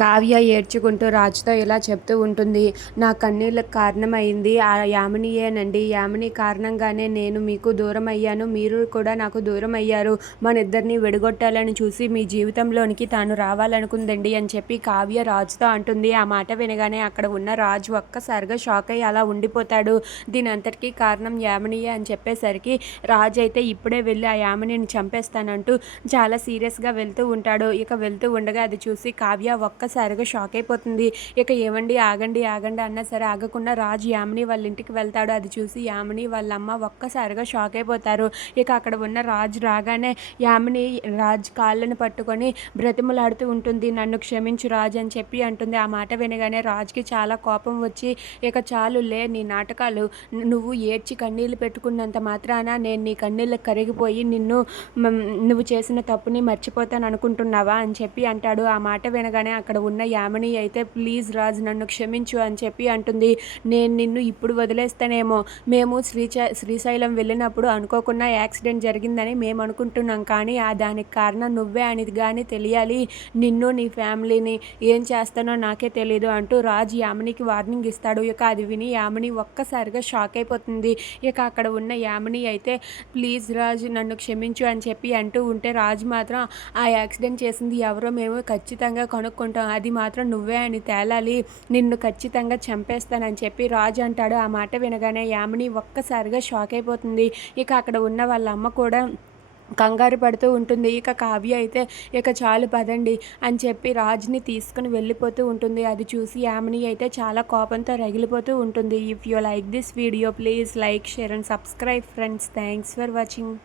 కావ్య ఏడ్చుకుంటూ రాజుతో ఇలా చెప్తూ ఉంటుంది నా కన్నీళ్ళకు కారణమైంది. ఆ యామినియేనండి. యామిని కారణంగానే నేను మీకు దూరం అయ్యాను. మీరు కూడా నాకు దూరం అయ్యారు. మన ఇద్దరిని విడగొట్టాలని చూసి మీ జీవితంలోనికి తాను రావాలనుకుందండి అని చెప్పి కావ్య రాజుతో అంటుంది. ఆ మాట వినగానే అక్కడ ఉన్న రాజు ఒక్కసారిగా షాక్ అయ్యి అలా ఉండిపోతాడు. దీని అంతటికీ కారణం యామినియే అని చెప్పేసరికి రాజు అయితే ఇప్పుడే వెళ్ళి ఆ యామినిని చంపేస్తానంటూ చాలా సీరియస్గా వెళ్తూ ఉంటాడు. ఇక వెళ్తూ ఉండగా అది చూసి కావ్య ఒక్క ఒక్కసారిగా షాక్ అయిపోతుంది. ఇక ఏమండి ఆగండి ఆగండి అన్నా సరే ఆగకుండా రాజు యామిని వాళ్ళ ఇంటికి వెళ్తాడు. అది చూసి యామిని వాళ్ళ అమ్మ ఒక్కసారిగా షాక్ అయిపోతారు. ఇక అక్కడ ఉన్న రాజు రాగానే యామిని రాజు కాళ్ళను పట్టుకొని బ్రతిమలాడుతూ ఉంటుంది. నన్ను క్షమించు రాజు అని చెప్పి అంటుంది. ఆ మాట వినగానే రాజుకి చాలా కోపం వచ్చి ఇక చాలు లే నీ నాటకాలు. నువ్వు ఏడ్చి కన్నీళ్ళు పెట్టుకున్నంత మాత్రాన నేను నీ కన్నీళ్ళకి కరిగిపోయి నిన్ను నువ్వు చేసిన తప్పుని మర్చిపోతాను అనుకుంటున్నావా అని చెప్పి అంటాడు. ఆ మాట వినగానే అక్కడ ఉన్న యామిని అయితే ప్లీజ్ రాజ్ నన్ను క్షమించు అని చెప్పి అంటుంది. నేను నిన్ను ఇప్పుడు వదిలేస్తానేమో. మేము శ్రీచ శ్రీశైలం వెళ్ళినప్పుడు అనుకోకుండా యాక్సిడెంట్ జరిగిందని మేము అనుకుంటున్నాం. కానీ ఆ దానికి కారణం నువ్వే అనేది కానీ తెలియాలి. నిన్ను నీ ఫ్యామిలీని ఏం చేస్తానో నాకే తెలియదు అంటూ రాజ్ యామినికి వార్నింగ్ ఇస్తాడు. ఇక అది విని యామిని ఒక్కసారిగా షాక్ అయిపోతుంది. ఇక అక్కడ ఉన్న యామిని అయితే ప్లీజ్ రాజ్ నన్ను క్షమించు అని చెప్పి అంటూ ఉంటే రాజు మాత్రం ఆ యాక్సిడెంట్ చేసింది ఎవరో మేము ఖచ్చితంగా కనుక్కుంటాం. అది మాత్రం నువ్వే అని తేలాలి. నిన్ను ఖచ్చితంగా చంపేస్తానని చెప్పి రాజు అంటాడు. ఆ మాట వినగానే యామిని ఒక్కసారిగా షాక్ అయిపోతుంది. ఇక అక్కడ ఉన్న వాళ్ళ అమ్మ కూడా కంగారు పడుతూ ఉంటుంది. ఇక కావ్య అయితే ఇక చాలు పదండి అని చెప్పి రాజ్ని తీసుకుని వెళ్ళిపోతూ ఉంటుంది. అది చూసి యామిని అయితే చాలా కోపంతో రగిలిపోతూ ఉంటుంది. If you like this video please like share and subscribe friends thanks for watching